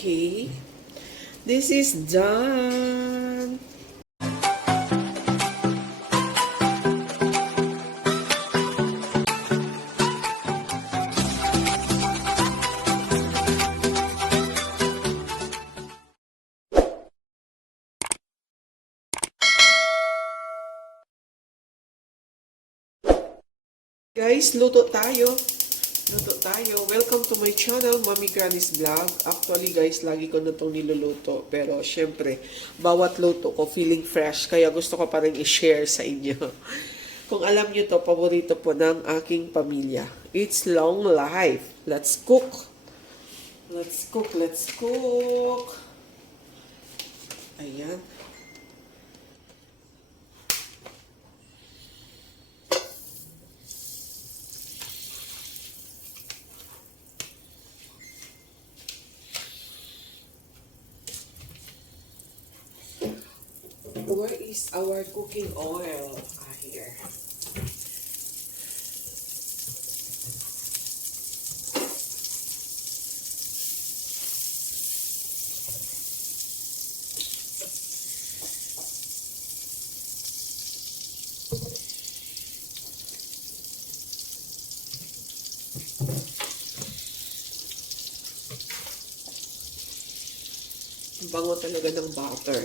Okay. This is done. Guys, luto tayo. Luto tayo. Welcome to my channel, Mommy Granny's Vlog. Actually guys, lagi ko na itong niluluto. Pero syempre, bawat luto ko feeling fresh. Kaya gusto ko pa rin i-share sa inyo. Kung alam nyo to, paborito po ng aking pamilya. It's long life. Let's cook. Let's cook, let's cook. Ayan. Where is our cooking oil? Here. Bango talaga ng butter.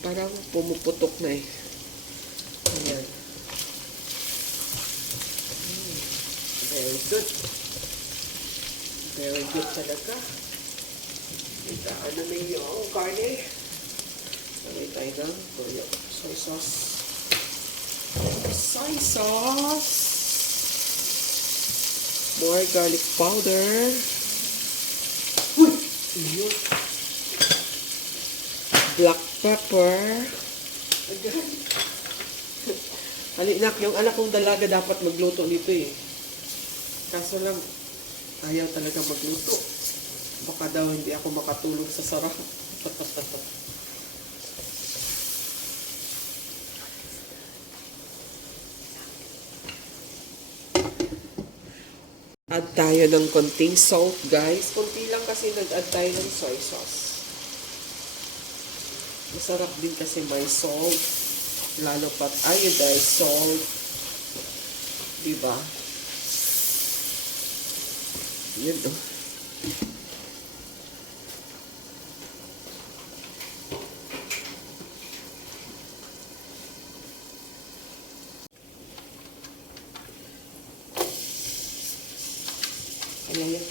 Parang pumuputok na eh. Ayan. Very good. Very good talaga. Ito, ano na yung karne? Sabay tayo ng soy sauce. Soy sauce. More garlic powder. Uy! Yun. Black pepper. Halinak, yung anak kong dalaga dapat magluto nito eh. Kaso lang, ayaw talaga magluto. Baka daw hindi ako makatulog sa sarap. Add tayo ng konting salt, guys. Konti lang kasi nag-add tayo ng soy sauce. Masarap din kasi may salt. Lalo pat iodized salt. Diba? Yun o. Ayan.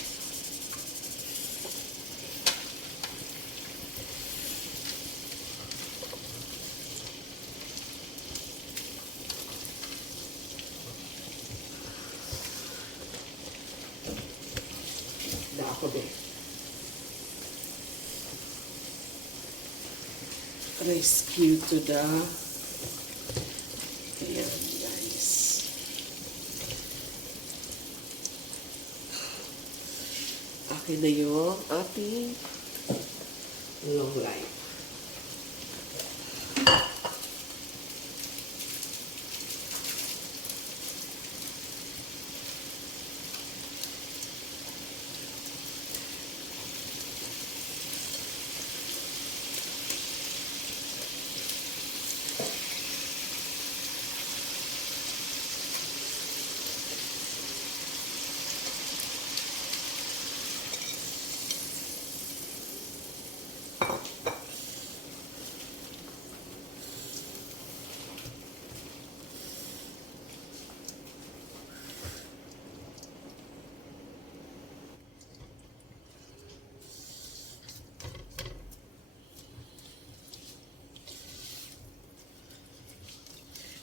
Ako din. Rescue to the ayan guys. Akin na yung ating long life.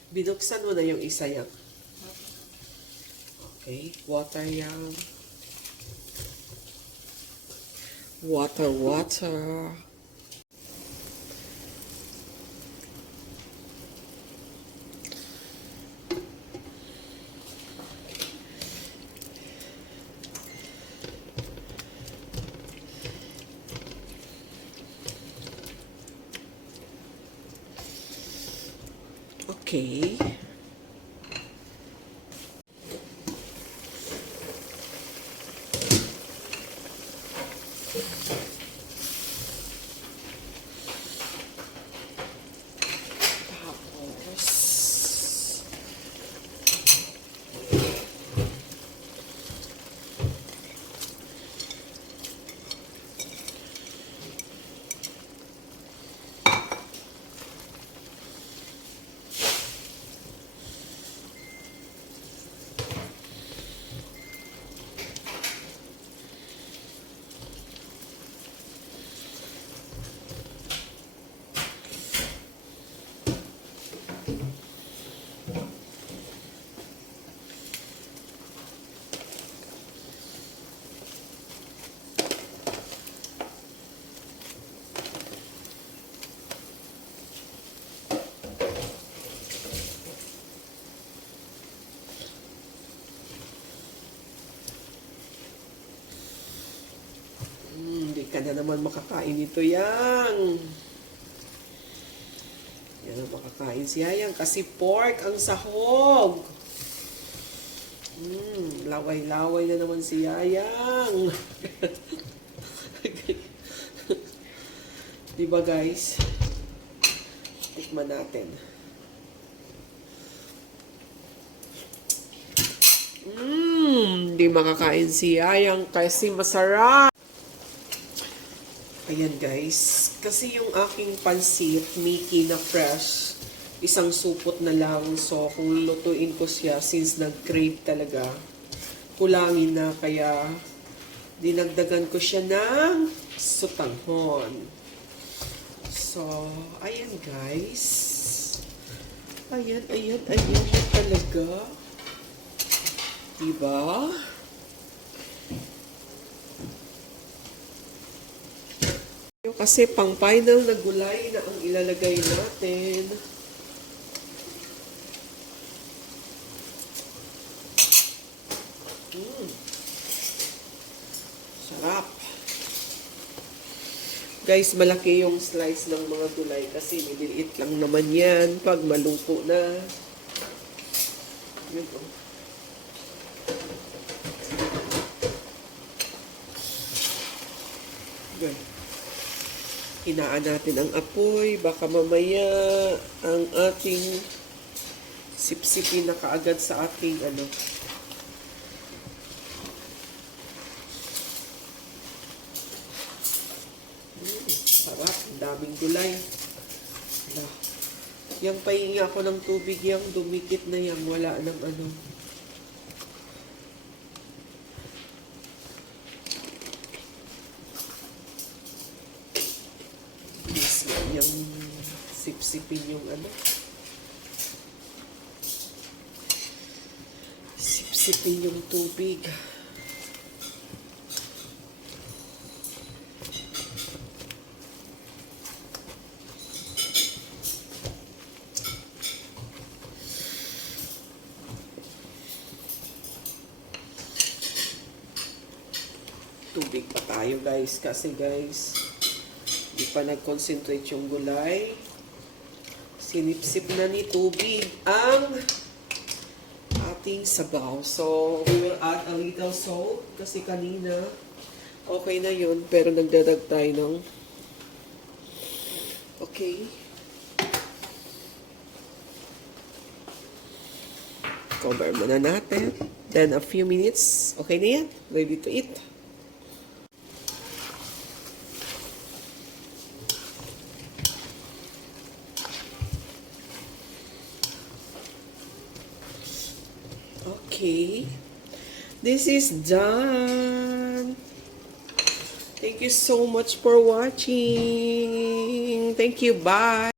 Binuksan mo na yung isa yan. Okay, water yan. Water, water. Okay. Tapos, hindi ka na naman makakain ito yang. Yan ang makakain si Yayang kasi pork ang sahog. Laway-laway na naman si Yayang. Diba guys? Tikman natin. Hindi makakain si Yayang kasi masarap. Ayan guys, kasi yung aking pansit, Mickey na fresh, isang supot na lang. So, kung lutuin ko siya, since nag-crave talaga, kulangin na. Kaya, dinagdagan ko siya ng sutanghon. So, ayan guys. Ayan na talaga. Diba? Kasi pang final na gulay na ang ilalagay natin. Sarap. Guys, malaki yung slice ng mga gulay kasi nililiit lang naman yan pag maluto na. Yun o. Good. Hinaan natin ang apoy, baka mamaya ang ating sipsipin na kaagad sa ating sarap, ang daming gulay. Yang pahingi ako ng tubig, yang dumikit na yang, wala ng yung sipsipin yung sipsipin yung tubig. Tubig pa tayo guys kasi guys di pa nag-concentrate yung gulay. Sinipsip na ni tubig ang ating sabaw. So, we will add a little salt kasi kanina okay na yun pero nagdadag tayo ng okay. Cover muna natin. Then a few minutes, okay na yan. Ready to eat. Okay, this is done. Thank you so much for watching. Thank you. Bye.